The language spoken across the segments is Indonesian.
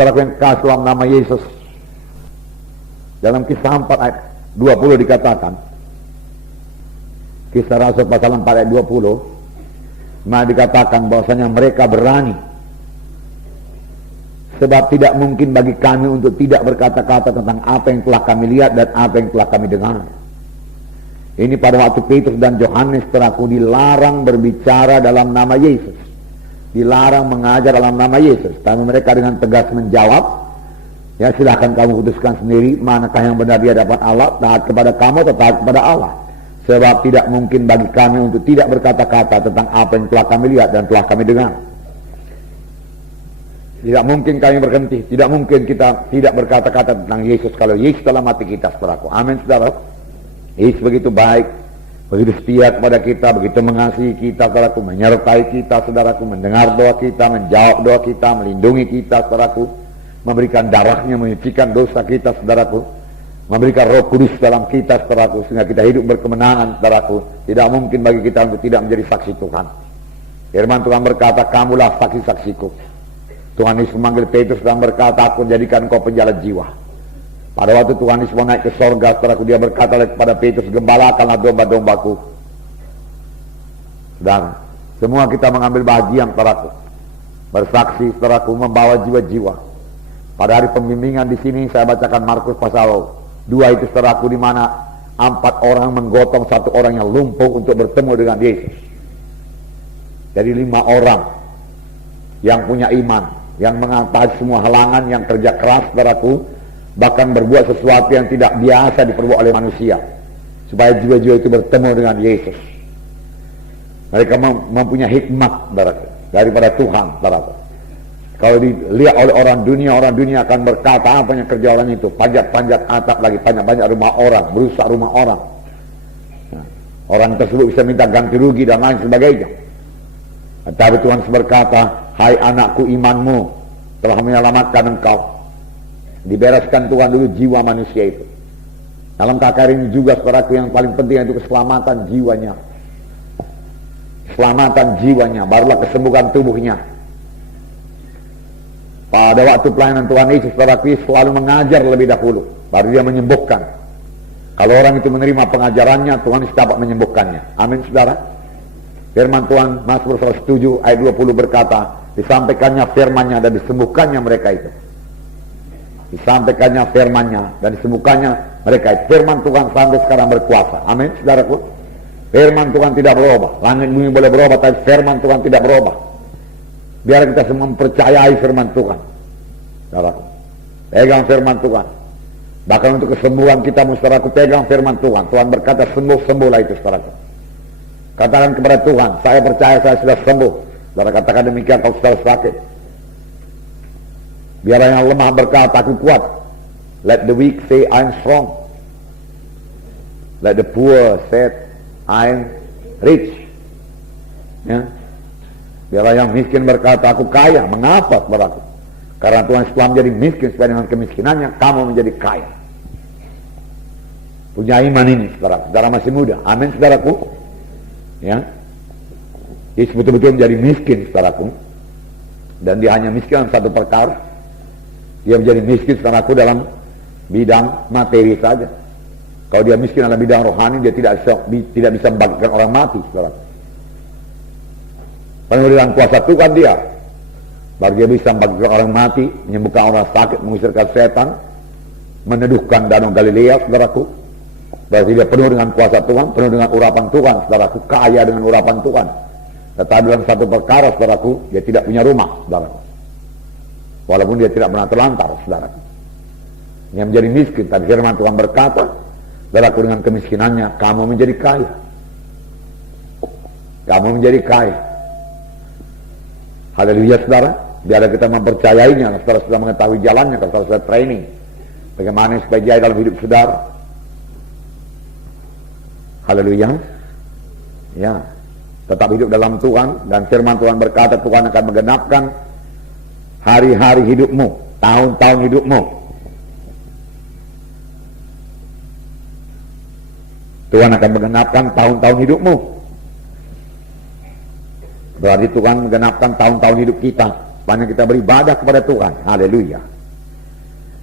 Saudaraku yang kasih dalam nama Yesus, dalam Kisah 4 ayat 20 dikatakan, Kisah Rasul pasal 4 ayat 20, maka dikatakan bahwasanya mereka berani, sebab tidak mungkin bagi kami untuk tidak berkata-kata tentang apa yang telah kami lihat dan apa yang telah kami dengar. Ini pada waktu Petrus dan Yohanes saudaraku dilarang berbicara dalam nama Yesus, dilarang mengajar dalam nama Yesus, tapi mereka dengan tegas menjawab, ya silahkan kamu putuskan sendiri manakah yang benar di hadapan Allah, taat kepada kamu atau taat kepada Allah. Sebab tidak mungkin bagi kami untuk tidak berkata-kata tentang apa yang telah kami lihat dan telah kami dengar. Tidak mungkin kami berhenti, tidak mungkin kita tidak berkata-kata tentang Yesus kalau Yesus dalam hati kita, saudaraku. Amin, saudara. Yesus begitu baik, begitu setia kepada kita, begitu mengasihi kita, saudaraku, menyertai kita, saudaraku, mendengar doa kita, menjawab doa kita, melindungi kita, saudaraku, memberikan darahnya, menyucikan dosa kita, saudaraku, memberikan Roh Kudus dalam kita, saudaraku, sehingga kita hidup berkemenangan, saudaraku. Tidak mungkin bagi kita untuk tidak menjadi saksi Tuhan. Firman Tuhan berkata, kamulah saksi-saksiku. Tuhan Yesus memanggil Petrus dan berkata, aku jadikan kau penjala jiwa. Pada waktu Tuhan Yesus mau naik ke sorga, saudaraku, dia berkata kepada Petrus, gembalakanlah domba-dombaku. Dan semua kita mengambil bagian, saudaraku, bersaksi, saudaraku, membawa jiwa-jiwa. Pada hari pembimbingan di sini saya bacakan Markus pasal 2 itu, saudaraku, di mana 4 orang menggotong 1 orang yang lumpuh untuk bertemu dengan Yesus. Jadi 5 orang yang punya iman, yang mengatasi semua halangan, yang kerja keras, saudaraku, bahkan berbuat sesuatu yang tidak biasa diperbuat oleh manusia, supaya jiwa-jiwa itu bertemu dengan Yesus. Mereka mempunyai hikmat, saudaraku, daripada Tuhan, saudaraku. Kalau dilihat oleh orang dunia akan berkata, apa yang kerja orang itu? Panjat-panjat atap lagi, panjat-panjat rumah orang, merusak rumah orang. Nah, orang tersebut bisa minta ganti rugi dan lain sebagainya. Tapi Tuhan berkata, hai anakku, imanmu telah menyelamatkan engkau. Dibereskan Tuhan dulu jiwa manusia itu. Dalam kakar ini juga, saudaraku, yang paling penting itu keselamatan jiwanya. Keselamatan jiwanya, barulah kesembuhan tubuhnya. Pada waktu pelayanan Tuhan Yesus, saudaraku, selalu mengajar lebih dahulu, baru dia menyembuhkan. Kalau orang itu menerima pengajarannya, Tuhan Yesus dapat menyembuhkannya. Amin, saudara. Firman Tuhan Mazmur 107 ayat 20 berkata, disampaikannya firman-Nya dan disembuhkannya mereka itu. Disampaikannya firman-Nya dan disembuhkannya mereka itu. Firman Tuhan sampai sekarang berkuasa. Amin, saudaraku. Firman Tuhan tidak berubah. Langit bumi boleh berubah, tapi firman Tuhan tidak berubah. Biar kita semua mempercayai firman Tuhan, saudaraku. Pegang firman Tuhan. Bahkan untuk kesembuhan kita, saudaraku, pegang firman Tuhan. Tuhan berkata, sembuh-sembuhlah itu, saudaraku. Katakan kepada Tuhan, saya percaya saya sudah sembuh. Saudara katakan demikian kalau sudah sakit. Biar yang lemah berkata, aku kuat. Let the weak say, I'm strong. Let the poor say, I'm rich. Ya. Biar yang miskin berkata, aku kaya. Mengapa, saudaraku? Karena Tuhan setelah menjadi miskin, supaya dengan kemiskinannya kamu menjadi kaya. Punya iman ini, saudara. Saudara masih muda. Amin, saudaraku. Ya, Yesus betul-betul menjadi miskin, saudaraku, dan dia hanya miskin dalam satu perkara. Dia menjadi miskin, saudaraku, dalam bidang materi saja. Kalau dia miskin dalam bidang rohani, dia tidak bisa membangkitkan orang mati, saudaraku. Penuh dengan kuasa Tuhan dia, baru dia bisa membangkitkan orang mati, menyembuhkan orang sakit, mengusirkan setan, meneduhkan danau Galilea, saudaraku. Berarti dia penuh dengan kuasa Tuhan, penuh dengan urapan Tuhan, saudaraku, kaya dengan urapan Tuhan. Tetapi dalam satu perkara, saudaraku, dia tidak punya rumah, saudaraku. Walaupun dia tidak pernah terlantar, saudaraku. Dia menjadi miskin, tapi firman Tuhan berkata, saudaraku, dengan kemiskinannya, kamu menjadi kaya. Kamu menjadi kaya. Haleluya, saudara. Biar kita mempercayainya, saudara sudah mengetahui jalannya, kalau saudara sudah training. Bagaimana supaya jaya dalam hidup saudara. Haleluya. Ya, tetap hidup dalam Tuhan, dan firman Tuhan berkata Tuhan akan menggenapkan hari-hari hidupmu, tahun-tahun hidupmu. Tuhan akan menggenapkan tahun-tahun hidupmu. Berarti Tuhan menggenapkan tahun-tahun hidup kita, supaya kita beribadah kepada Tuhan. Haleluya.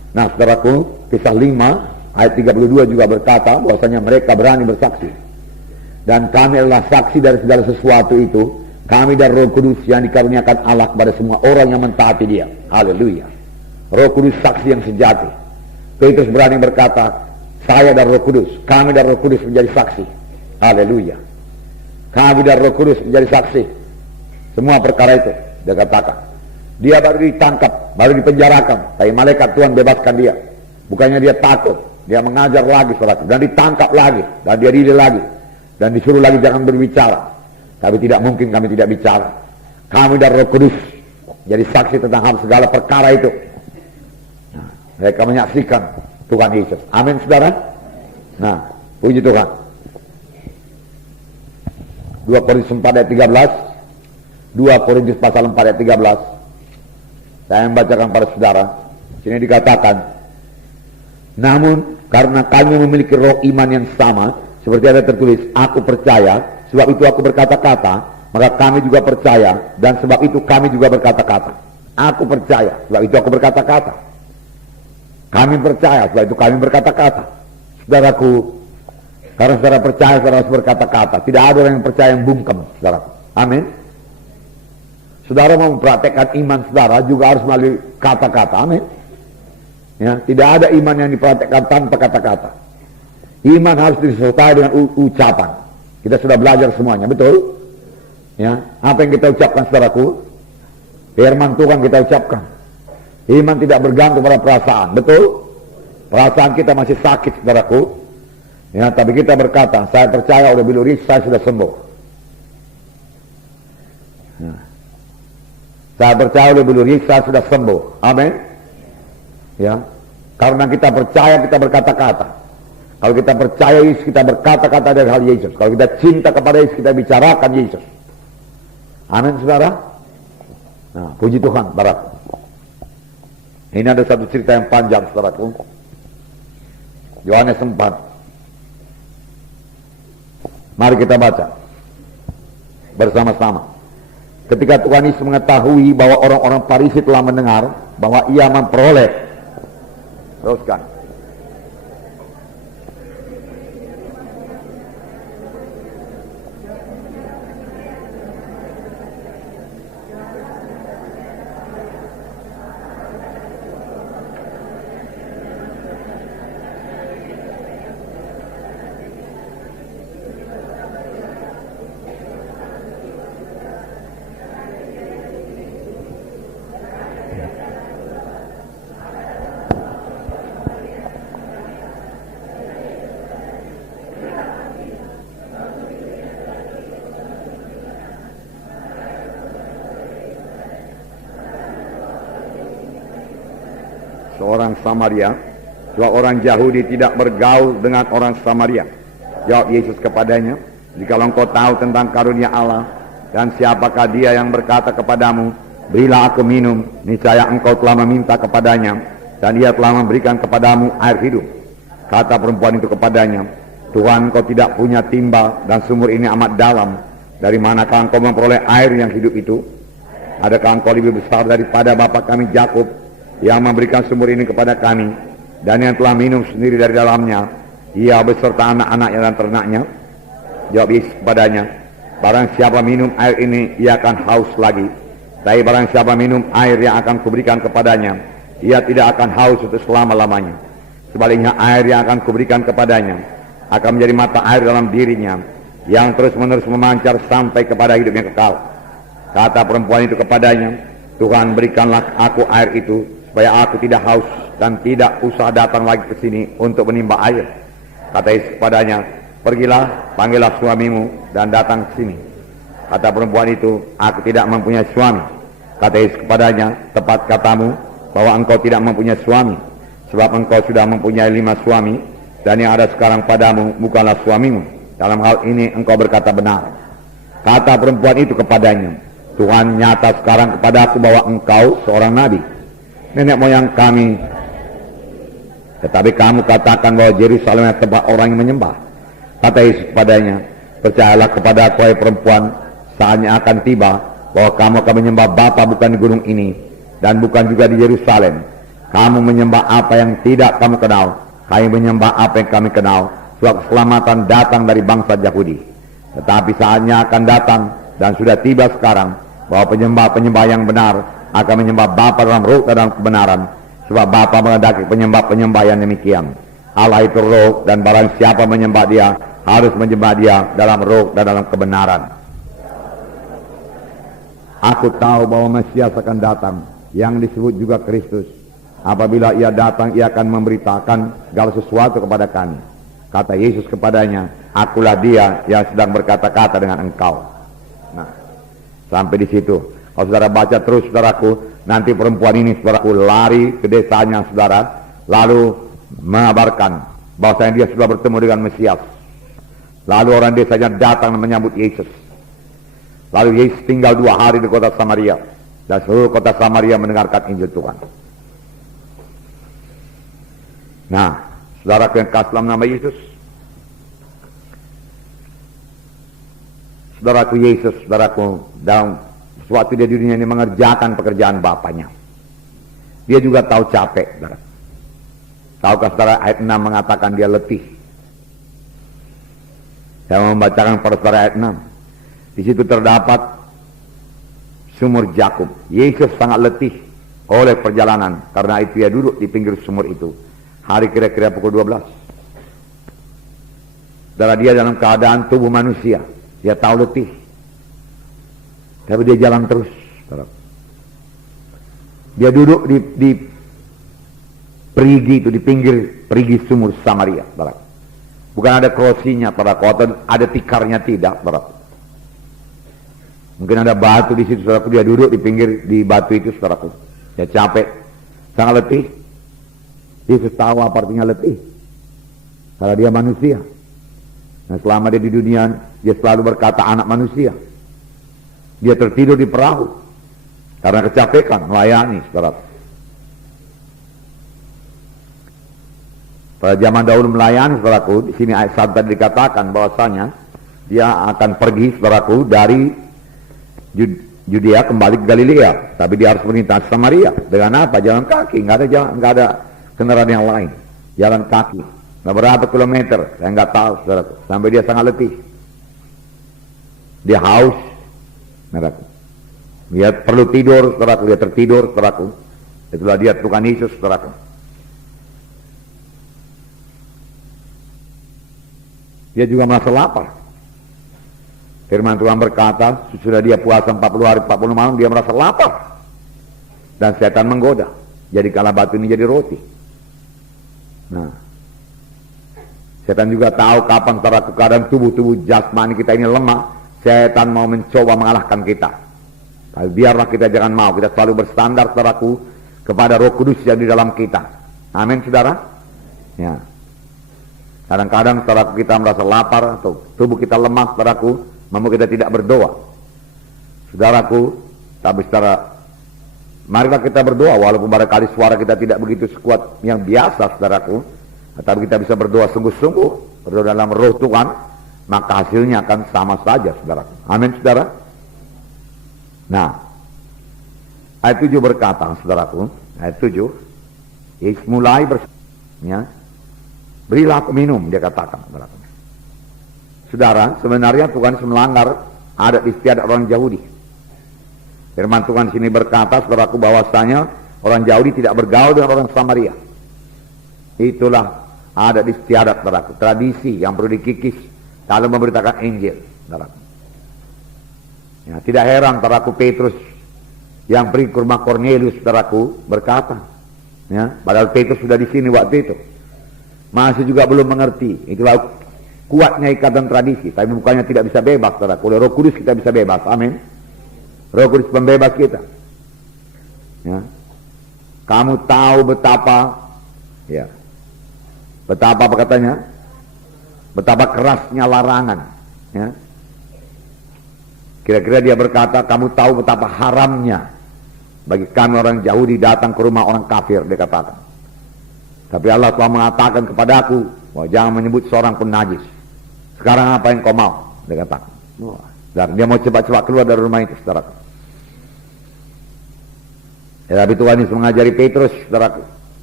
Nah, saudaraku, kisah 5 ayat 32 juga berkata bahwasanya mereka berani bersaksi. Dan kami adalah saksi dari segala sesuatu itu. Kami dan Roh Kudus yang dikaruniakan Allah kepada semua orang yang mentaati Dia. Haleluya. Roh Kudus saksi yang sejati. Petrus berani berkata, saya dan Roh Kudus, kami dan Roh Kudus menjadi saksi. Haleluya. Kami dan Roh Kudus menjadi saksi. Semua perkara itu dia katakan. Dia baru ditangkap, baru dipenjarakan, tapi malaikat Tuhan bebaskan dia. Bukannya dia takut, dia mengajar lagi saudara, dan ditangkap lagi, dan dia diri lagi, dan disuruh lagi jangan berbicara. Tapi tidak mungkin kami tidak bicara. Kami dan Roh Kudus jadi saksi tentang hal segala perkara itu. Nah, mereka menyaksikan Tuhan Yesus. Amin saudara. Nah, puji Tuhan. 2 Korintus 4 ayat 13. 2 Korintus pasal 4 ayat 13. Saya membacakan pada saudara. Sini dikatakan, namun karena kami memiliki roh iman yang sama, seperti ada tertulis, aku percaya, sebab itu aku berkata-kata, maka kami juga percaya, dan sebab itu kami juga berkata-kata. Aku percaya, sebab itu aku berkata-kata. Kami percaya, sebab itu kami berkata-kata. Saudaraku, karena saudara percaya, saudara harus berkata-kata. Tidak ada orang yang percaya yang bungkam, saudaraku. Amin. Saudara mau mempraktekkan iman saudara juga harus melalui kata-kata. Amin. Ya, tidak ada iman yang dipraktekkan tanpa kata-kata. Iman harus disertai dengan ucapan. Kita sudah belajar semuanya, betul? Ya, apa yang kita ucapkan saudaraku? Firman Tuhan kita ucapkan. Iman tidak bergantung pada perasaan, betul? Perasaan kita masih sakit saudaraku. Ya, tapi kita berkata, saya percaya oleh biluris saya sudah sembuh. Nah, saya percaya oleh biluris saya sudah sembuh. Amin. Ya, karena kita percaya kita berkata-kata. Kalau kita percaya Yesus kita berkata-kata dari hal Yesus. Kalau kita cinta kepada Yesus kita bicarakan Yesus. Amin saudara. Nah, puji Tuhan barak. Ini ada satu cerita yang panjang saudaraku. Yohanes 4. Mari kita baca bersama-sama. Ketika Tuhan Yesus mengetahui bahwa orang-orang Farisi telah mendengar bahwa ia memperoleh, teruskan. Seorang Samaria, sebab orang Yahudi tidak bergaul dengan orang Samaria. Jawab Yesus kepadanya, jikalau engkau tahu tentang karunia Allah dan siapakah dia yang berkata kepadamu, berilah aku minum, niscaya engkau telah meminta kepadanya dan ia telah memberikan kepadamu air hidup. Kata perempuan itu kepadanya, Tuhan, engkau tidak punya timba dan sumur ini amat dalam. Dari manakah engkau memperoleh air yang hidup itu? Adakah engkau lebih besar daripada bapa kami Yakub yang memberikan sumur ini kepada kami dan yang telah minum sendiri dari dalamnya, ia beserta anak-anaknya dan ternaknya? Jawab Yesus kepadanya, barang siapa minum air ini ia akan haus lagi, tapi barang siapa minum air yang akan kuberikan kepadanya, ia tidak akan haus untuk selama-lamanya. Sebaliknya air yang akan kuberikan kepadanya akan menjadi mata air dalam dirinya yang terus-menerus memancar sampai kepada hidup yang kekal. Kata perempuan itu kepadanya, Tuhan, berikanlah aku air itu supaya aku tidak haus dan tidak usah datang lagi ke sini untuk menimba air. Kata Yesus kepadanya, pergilah, panggillah suamimu dan datang ke sini. Kata perempuan itu, aku tidak mempunyai suami. Kata Yesus kepadanya, tepat katamu bahwa engkau tidak mempunyai suami, sebab engkau sudah mempunyai 5 suami dan yang ada sekarang padamu bukanlah suamimu. Dalam hal ini engkau berkata benar. Kata perempuan itu kepadanya, Tuhan, nyata sekarang kepada aku bahwa engkau seorang nabi. Nenek moyang kami, tetapi kamu katakan bahwa Yerusalem adalah tempat orang yang menyembah. Kata Yesus kepadanya, percayalah kepada aku, hai perempuan, saatnya akan tiba bahwa kamu akan menyembah Bapa bukan di gunung ini dan bukan juga di Yerusalem. Kamu menyembah apa yang tidak kamu kenal, kami menyembah apa yang kami kenal. Sebab keselamatan datang dari bangsa Yahudi. Tetapi saatnya akan datang dan sudah tiba sekarang bahwa penyembah-penyembah yang benar akan menyembah Bapa dalam roh dan dalam kebenaran. Sebab Bapa menghendaki penyembah-penyembah yang demikian. Allah itu roh, dan barang siapa menyembah dia harus menyembah dia dalam roh dan dalam kebenaran. Aku tahu bahwa Mesias akan datang, yang disebut juga Kristus. Apabila ia datang, ia akan memberitakan segala sesuatu kepada kami. Kata Yesus kepadanya, akulah dia yang sedang berkata-kata dengan engkau. Nah, sampai di situ. Kalau saudara baca terus, saudaraku, nanti perempuan ini, saudaraku, lari ke desanya, saudara, lalu mengabarkan bahwasanya dia sudah bertemu dengan Mesias. Lalu orang desanya datang menyambut Yesus. Lalu Yesus tinggal 2 hari di kota Samaria, dan seluruh kota Samaria mendengarkan Injil Tuhan. Nah, saudara yang kasih dalam nama Yesus, saudaraku Yesus, saudaraku, dalam suatu dia di dunia ini mengerjakan pekerjaan Bapaknya. Dia juga tahu capek, saudara. Tahukah saudara, ayat 6 mengatakan dia letih. Saya membacakan pada saudara ayat 6. Di situ terdapat sumur Jakub. Yesus sangat letih oleh perjalanan, karena itu ia duduk di pinggir sumur itu. Hari kira-kira pukul 12. Saudara, dia dalam keadaan tubuh manusia. Dia tahu letih. Tapi dia jalan terus. Saudara. Dia duduk di perigi itu, di pinggir perigi sumur Samaria. Saudara. Bukan ada krosinya, saudara, ada tikarnya, tidak. Saudara. Mungkin ada batu di situ, saudara. Dia duduk di pinggir, di batu itu, saudara. Dia capek, sangat letih. Yesus tahu apa artinya letih, karena dia manusia. Nah, selama dia di dunia, dia selalu berkata anak manusia. Dia tertidur di perahu karena kecapekan melayani, saudara. Pada zaman dahulu melayani, saudaraku, di sini ayat 1 tadi dikatakan bahwasanya dia akan pergi, saudaraku, dari Yudea kembali ke Galilea, tapi dia harus melintasi Samaria. Dengan apa? Jalan kaki, nggak ada kendaraan yang lain, jalan kaki. Nah, berapa kilometer? Saya nggak tahu, saudaraku. Sampai dia sangat letih. Dia haus, saudaraku. Dia perlu tidur, saudaraku. Dia tertidur, saudaraku. Itulah dia Tuhan Yesus, saudaraku. Dia juga merasa lapar. Firman Tuhan berkata, sudah dia puasa 40 hari 40 malam, dia merasa lapar. Dan setan menggoda. Jadi kala batu ini jadi roti. Nah, setan juga tahu kapan keadaan tubuh jasmani kita ini lemah. Setan mau mencoba mengalahkan kita. Tapi biarlah kita jangan mau. Kita selalu bersandar, saudaraku, kepada Roh Kudus yang di dalam kita. Amin, saudara. Ya. Kadang-kadang, saudaraku, kita merasa lapar atau tubuh kita lemah, saudaraku, membuat kita tidak berdoa. Saudaraku, tapi saudara, marilah kita berdoa, walaupun barangkali suara kita tidak begitu sekuat yang biasa, saudaraku. Tetapi kita bisa berdoa sungguh-sungguh, berdoa dalam roh Tuhan, maka hasilnya akan sama saja, saudaraku. Amin, saudara. Nah, ayat 7 berkata, saudaraku, ayat 7, Yesus mulai ya, berilah aku minum, dia katakan, saudaraku. Saudara, sebenarnya Tuhan melanggar adat istiadat orang Yahudi. Firman Tuhan sini berkata, saudaraku, bahwasanya orang Yahudi tidak bergaul dengan orang Samaria. Itulah adat istiadat, saudaraku, tradisi yang perlu dikikis kalau memberitakan Injil, saudaraku. Ya, tidak heran, saudaraku, Petrus yang pergi ke rumah Kornelius, saudaraku, berkata, ya, padahal Petrus sudah di sini waktu itu, masih juga belum mengerti. Itulah kuatnya ikatan tradisi, tapi bukannya tidak bisa bebas, saudaraku. Oleh Roh Kudus kita bisa bebas, amin. Roh Kudus pembebas kita. Ya. Kamu tahu betapa, ya, betapa apa katanya? Betapa kerasnya larangan. Ya. Kira-kira dia berkata, kamu tahu betapa haramnya bagi kami orang Yahudi datang ke rumah orang kafir, dia katakan. Tapi Allah telah mengatakan kepadaku, bahwa jangan menyebut seorang pun najis. Sekarang apa yang kau mau? Dia katakan. Dan dia mau cepat-cepat keluar dari rumah itu, saudaraku. Ya, tapi Tuhan Yesus mengajari Petrus, saudaraku.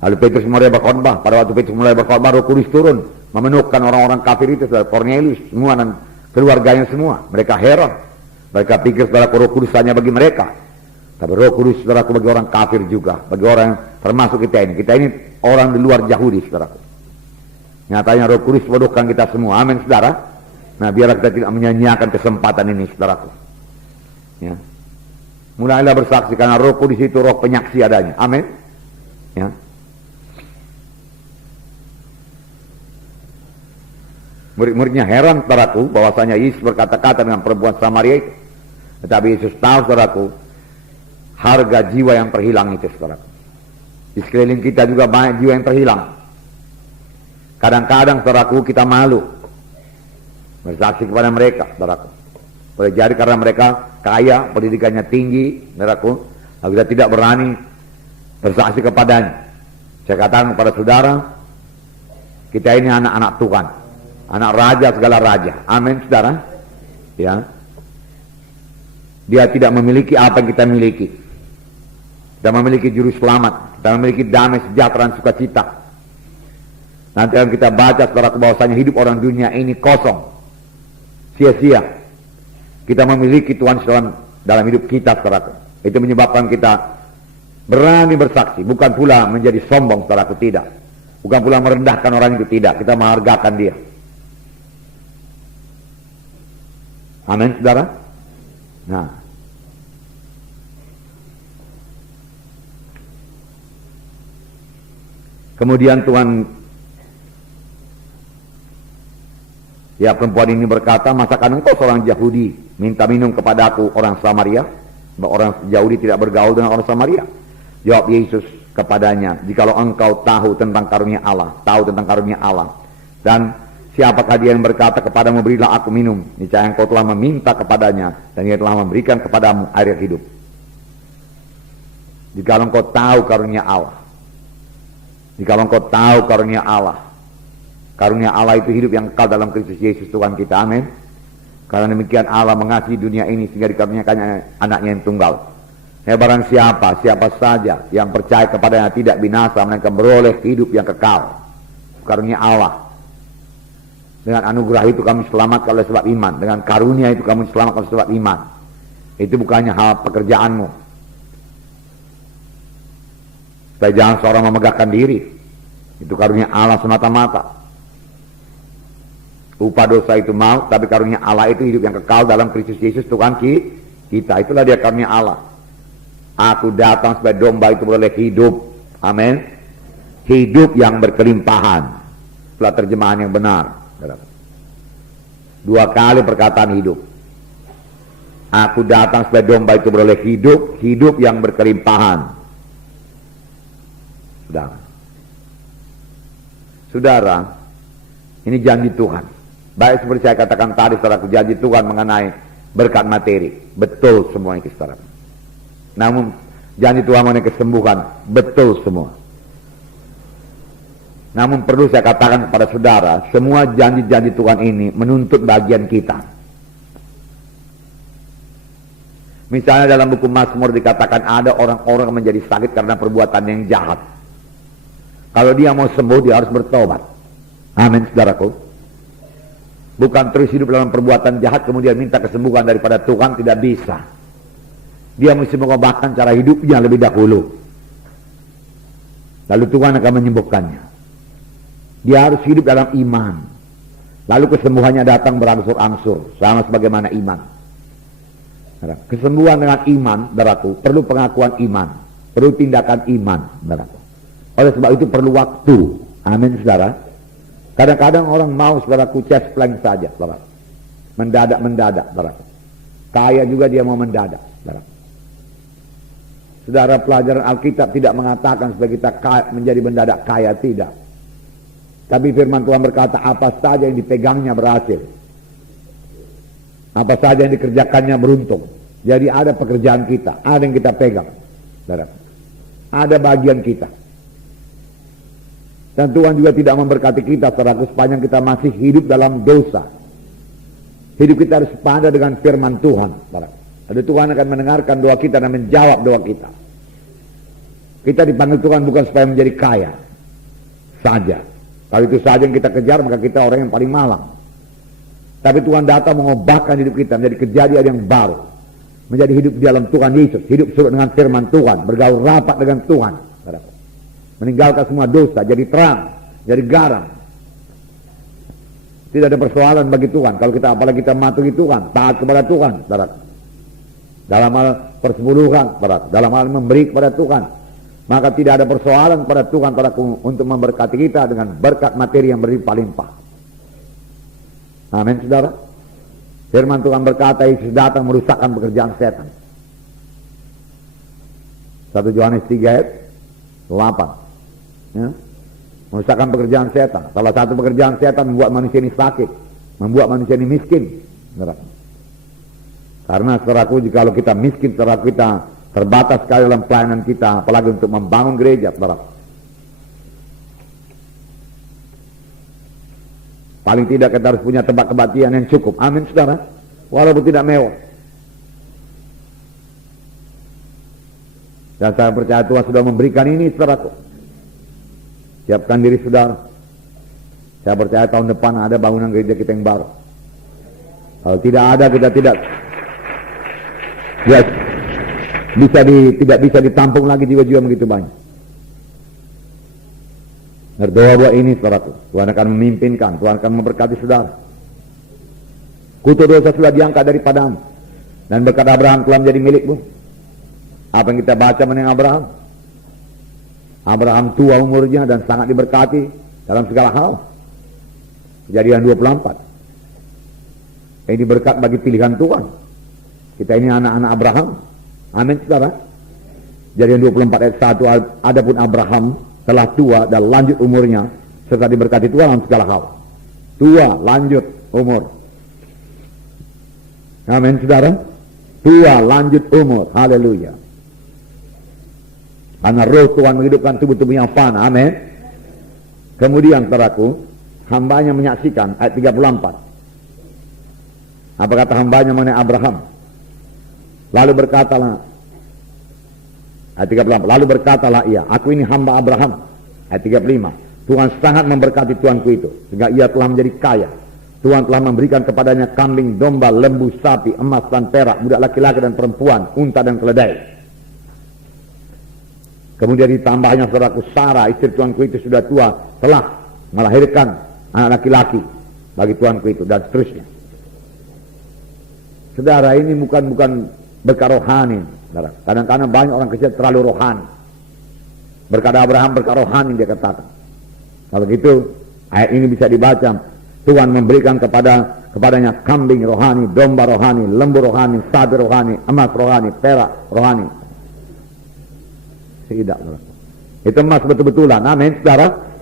Lalu Petrus mulai berkhotbah. Pada waktu Petrus mulai berkhotbah, Roh Kudus turun memenuhkan orang-orang kafir itu, saudara, Cornelius semua dan keluarganya semua. Mereka heran. Mereka pikir, saudara, Roh Kudus hanya bagi mereka. Tapi Roh Kudus, saudara, bagi orang kafir juga, bagi orang yang termasuk kita ini. Kita ini orang di luar Yahudi, saudara. Nyatanya Roh Kudus memenuhkan kita semua. Amin, saudara. Nah, biarlah kita tidak menyanyiakan kesempatan ini, saudaraku. Ya. Mulailah bersaksi karena Roh Kudus itu roh penyaksi adanya. Amin. Ya. Murid-muridnya heran, saudaraku, bahwasanya Yesus berkata-kata dengan perempuan Samaria itu. Tetapi Yesus tahu, saudaraku, harga jiwa yang terhilang itu, saudaraku. Di sekeliling kita juga banyak jiwa yang terhilang. Kadang-kadang, saudaraku, kita malu bersaksi kepada mereka, saudaraku. Boleh jadi karena mereka kaya, pendidikannya tinggi, saudaraku, lalu kita tidak berani bersaksi kepadanya. Saya katakan kepada saudara, kita ini anak-anak Tuhan, anak raja segala raja. Amin, saudara. Ya. Dia tidak memiliki apa yang kita miliki. Kita memiliki juru selamat, kita memiliki damai, sejahtera, dan sukacita. Nanti akan kita baca, saudara, bahwasanya hidup orang dunia ini kosong, sia-sia. Kita memiliki Tuhan dalam hidup kita, saudara. Itu menyebabkan kita berani bersaksi, bukan pula menjadi sombong, saudara, tidak. Bukan pula merendahkan orang itu, tidak. Kita menghargakan dia. Amin, saudara. Nah, kemudian Tuhan, ya, perempuan ini berkata, masakan engkau seorang Yahudi minta minum kepadaku orang Samaria? Orang Yahudi tidak bergaul dengan orang Samaria. Jawab Yesus kepadanya, jikalau engkau tahu tentang karunia Allah, dan siapakah dia yang berkata kepadamu, berilah aku minum? Niscaya engkau telah meminta kepadanya, dan dia telah memberikan kepadamu air hidup. Jikalau engkau tahu karunia Allah, karunia Allah itu hidup yang kekal dalam Kristus Yesus Tuhan kita. Amin. Karena demikian Allah mengasihi dunia ini sehingga dikaruniakannya anaknya yang tunggal. Ya, barang siapa saja yang percaya kepadanya tidak binasa, melainkan beroleh hidup yang kekal. Karunia Allah. Dengan anugerah itu kami selamatkan oleh sebab iman. Dengan karunia itu kami selamatkan oleh sebab iman. Itu bukannya hal pekerjaanmu. Supaya jangan seorang memegahkan diri. Itu karunia Allah semata-mata. Upah dosa itu maut, tapi karunia Allah itu hidup yang kekal dalam Kristus Yesus Tuhan kita. Itulah dia karunia Allah. Aku datang sebagai domba itu beroleh hidup. Amin. Hidup yang berkelimpahan. Itulah terjemahan yang benar. Dua kali perkataan hidup. Aku datang sebagai domba itu beroleh hidup, hidup yang berkelimpahan. Saudara, ini janji Tuhan. Baik seperti saya katakan tadi, saudaraku, janji Tuhan mengenai berkat materi. Betul semua itu, saudaraku. Namun janji Tuhan mengenai kesembuhan, betul semua. Namun perlu saya katakan kepada saudara, semua janji-janji Tuhan ini menuntut bagian kita. Misalnya dalam buku Mazmur dikatakan ada orang-orang menjadi sakit karena perbuatan yang jahat. Kalau dia mau sembuh, dia harus bertobat. Amin, saudaraku. Bukan terus hidup dalam perbuatan jahat kemudian minta kesembuhan daripada Tuhan, tidak bisa. Dia mesti mengubahkan cara hidupnya lebih dahulu. Lalu Tuhan akan menyembuhkannya. Dia harus hidup dalam iman. Lalu kesembuhannya datang berangsur-angsur, sama sebagaimana iman. Kesembuhan dengan iman, saudaraku, perlu pengakuan iman, perlu tindakan iman, saudaraku. Oleh sebab itu perlu waktu. Amin, saudara. Kadang-kadang orang mau, saudaraku, cespleng saja, saudara. Mendadak, saudara. Kaya juga dia mau mendadak, saudara. Saudara, pelajaran Alkitab tidak mengatakan supaya kita menjadi mendadak kaya, tidak. Tapi firman Tuhan berkata, apa saja yang dipegangnya berhasil. Apa saja yang dikerjakannya beruntung. Jadi ada pekerjaan kita, ada yang kita pegang, saudara. Ada bagian kita. Dan Tuhan juga tidak memberkati kita, saudara, sepanjang kita masih hidup dalam dosa. Hidup kita harus sepadan dengan firman Tuhan, saudara. Lalu Tuhan akan mendengarkan doa kita dan menjawab doa kita. Kita dipanggil Tuhan bukan supaya menjadi kaya saja. Kalau itu saja yang kita kejar, maka kita orang yang paling malang. Tapi Tuhan datang mengubahkan hidup kita menjadi kejadian yang baru, menjadi hidup di dalam Tuhan Yesus, hidup surut dengan firman Tuhan, bergaul rapat dengan Tuhan, meninggalkan semua dosa, jadi terang, jadi garam. Tidak ada persoalan bagi Tuhan kalau kita, apalagi kita mematuhi Tuhan, taat kepada Tuhan, dalam hal persepuluhan, dalam hal memberi kepada Tuhan, maka tidak ada persoalan pada Tuhan untuk memberkati kita dengan berkat materi yang berlimpah-limpah. Amin, saudara. Firman Tuhan berkata, Yesus datang merusakkan pekerjaan setan. 1 Yohanes 3 ayat 8. Ya. Merusakkan pekerjaan setan. Salah satu pekerjaan setan membuat manusia ini sakit, membuat manusia ini miskin. Saudara. Karena saudaraku, jika kita miskin, saudara, kita terbatas sekali dalam pelayanan kita, apalagi untuk membangun gereja, saudara. Paling tidak kita harus punya tempat kebaktian yang cukup. Amin, saudara. Walaupun tidak mewah. Dan saya percaya Tuhan sudah memberikan ini, saudaraku. Siapkan diri, saudara. Saya percaya tahun depan ada bangunan gereja kita yang baru. Kalau tidak ada, kita tidak tidak bisa ditampung lagi jiwa-jiwa begitu banyak. Berdoa buat ini, saudaraku. Tuhan akan memimpinkan, Tuhan akan memberkati saudara. Kutuk dosa sudah diangkat daripadamu, dan berkat Abraham telah menjadi milikmu. Apa yang kita baca mengenai Abraham? Abraham tua umurnya dan sangat diberkati dalam segala hal. Kejadian 24. Ini berkat bagi pilihan Tuhan. Kita ini anak-anak Abraham. Amin, saudara. Kejadian 24 ayat 1. Adapun Abraham telah tua dan lanjut umurnya, serta diberkati Tuhan dalam segala hal. Tua, lanjut umur. Amin, saudara. Tua, lanjut umur. Haleluya. Karena roh Tuhan menghidupkan tubuh-tubuh yang fana. Amin. Kemudian, saudaraku, hambanya menyaksikan, ayat 34. Apa kata hambanya mengenai Abraham? Lalu berkatalah, ayat 38, lalu berkatalah ia, aku ini hamba Abraham. Ayat 35, Tuhan sangat memberkati tuanku itu, sehingga ia telah menjadi kaya. Tuhan telah memberikan kepadanya kambing, domba, lembu, sapi, emas dan perak, budak laki-laki dan perempuan, unta dan keledai. Kemudian ditambahnya, saudaraku, Sarah, istri tuanku itu sudah tua, telah melahirkan anak laki-laki bagi tuanku itu, dan seterusnya. Saudara, ini bukan berkat rohani. Kadang-kadang banyak orang kecil terlalu rohani. Berkat Abraham berkat rohani, dia katakan. Kalau gitu, ayat ini bisa dibaca. Tuhan memberikan kepadanya kambing rohani, domba rohani, lembu rohani, sapi rohani, emas rohani, perak rohani. Tidak, itu emas betul-betulan. Amin, saudara.